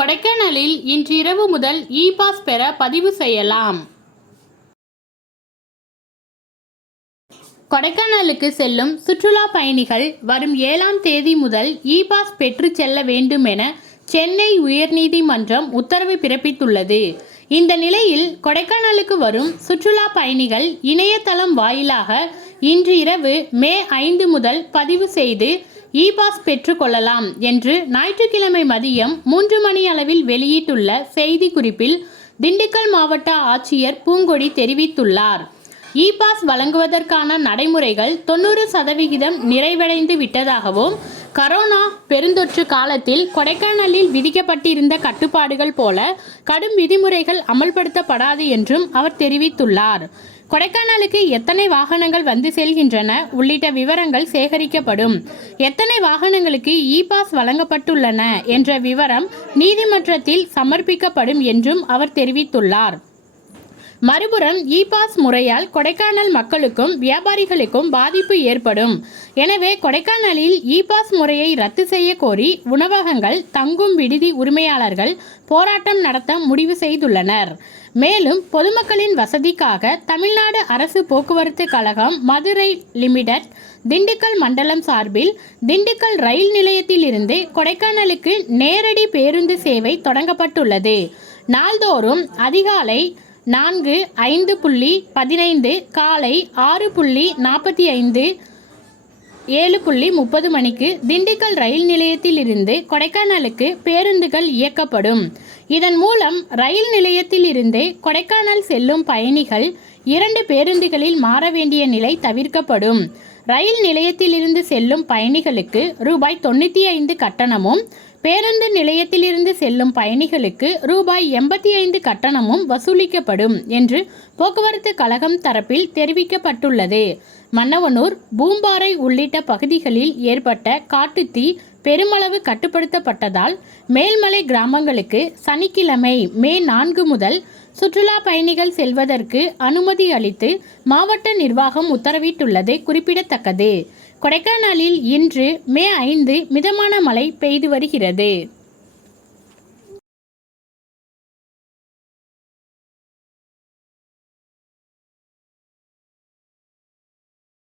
கொடைக்கானலில் இன்றிரவு முதல் இ-பாஸ் பெற பதிவு செய்யலாம். கொடைக்கானலுக்கு செல்லும் சுற்றுலா பயணிகள் வரும் 7ஆம் தேதி முதல் இ-பாஸ் பெற்று செல்ல வேண்டும் என சென்னை உயர்நீதிமன்றம் உத்தரவு பிறப்பித்துள்ளது. இந்த நிலையில் கொடைக்கானலுக்கு வரும் சுற்றுலா பயணிகள் இணையதளம் வாயிலாக இன்று இரவு மே 5 முதல் பதிவு செய்து இ-பாஸ் பெற்றுக் கொள்ளலாம் என்று ஞாயிற்றுக்கிழமை மதியம் 3 மணி அளவில் வெளியிட்டுள்ள செய்திக்குறிப்பில் திண்டுக்கல் மாவட்ட ஆட்சியர் பூங்கொடி தெரிவித்துள்ளார். இ-பாஸ் வழங்குவதற்கான நடைமுறைகள் 90% நிறைவடைந்து விட்டதாகவும், கரோனா பெருந்தொற்று காலத்தில் கொடைக்கானலில் விதிக்கப்பட்டிருந்த கட்டுப்பாடுகள் போல கடும் விதிமுறைகள் அமல்படுத்தப்படாது என்றும் அவர் தெரிவித்துள்ளார். கொடைக்கானலுக்கு எத்தனை வாகனங்கள் வந்து செல்கின்றன உள்ளிட்ட விவரங்கள் சேகரிக்கப்படும். எத்தனை வாகனங்களுக்கு இ-பாஸ் வழங்கப்பட்டுள்ளன என்ற விவரம் நீதிமன்றத்தில் சமர்ப்பிக்கப்படும் என்றும் அவர் தெரிவித்துள்ளார். மறுபுறம் இ-பாஸ் முறையால் கொடைக்கானல் மக்களுக்கும் வியாபாரிகளுக்கும் பாதிப்பு ஏற்படும். எனவே கொடைக்கானலில் இ-பாஸ் முறையை ரத்து செய்ய கோரி உணவகங்கள், தங்கும் விடுதி உரிமையாளர்கள் போராட்டம் நடத்த முடிவு செய்துள்ளனர். மேலும் பொதுமக்களின் வசதிக்காக தமிழ்நாடு அரசு போக்குவரத்து கழகம் மதுரை லிமிடெட் திண்டுக்கல் மண்டலம் சார்பில் திண்டுக்கல் ரயில் நிலையத்திலிருந்து கொடைக்கானலுக்கு நேரடி பேருந்து சேவை தொடங்கப்பட்டுள்ளது. நாள்தோறும் அதிகாலை 4:05:15, காலை 6:45, 7:30 மணிக்கு திண்டுக்கல் ரயில் நிலையத்திலிருந்து கொடைக்கானலுக்கு பேருந்துகள் இயக்கப்படும். இதன் மூலம் ரயில் நிலையத்திலிருந்து கொடைக்கானல் செல்லும் பயணிகள் 2 பேருந்துகளில் மாற வேண்டிய நிலை தவிர்க்கப்படும். ரயில் நிலையத்திலிருந்து செல்லும் பயணிகளுக்கு ரூபாய் 95 கட்டணமும், பேருந்து நிலையத்திலிருந்து செல்லும் பயணிகளுக்கு ரூபாய் 85 கட்டணமும் வசூலிக்கப்படும் என்று போக்குவரத்து கழகம் தரப்பில் தெரிவிக்கப்பட்டுள்ளது. மன்னவனூர், பூம்பாறை உள்ளிட்ட பகுதிகளில் ஏற்பட்ட காட்டுத்தீ பெருமளவு கட்டுப்படுத்தப்பட்டதால் மேல்மலை கிராமங்களுக்கு சனிக்கிழமை மே 4 முதல் சுற்றுலா பயணிகள் செல்வதற்கு அனுமதி அளித்து மாவட்ட நிர்வாகம் உத்தரவிட்டுள்ளது குறிப்பிடத்தக்கது. கொடைக்கானலில் இன்று மே 5 மிதமான மழை பெய்து வருகிறது.